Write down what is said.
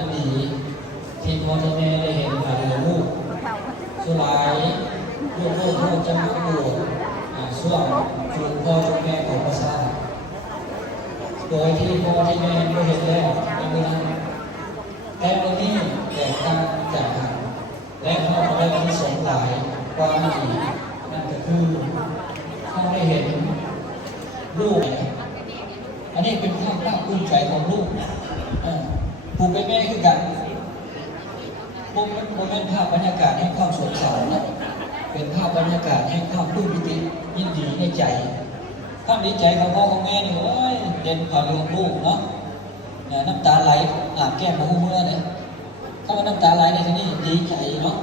อันดีที่พ่อที่แม่ได้เห็นลูกสลายลูกจะมาบวชช่วงจูงพ่อจูงแม่ของประชาโดยที่พ่อที่แม่ไม่เห็นแล้วในเมื่อนั้นแต่เมื่อนี้แตกต่างจากกันและพ่อได้ที่สงหลายความดีนั่นก็คือพ่อได้เห็นลูกอันนี้เป็นภาพภาคภูมิใจของลูกผู้เป็นแม่คือกันโมเมนต์ภาพบรรยากาศให้ความสดใสนะเป็นภาพบรรยากาศให้ความปลื้มปิติยินดีในใจความดีใจของพ่อของแม่นี่โอ้ยเด่นผ่านลงลูกเนาะน้ำตาไหลอาบแก้มมาหูเมื่อเนี่ยถ้าว่าน้ำตาไหลในที่นี้ดีใจเนาะ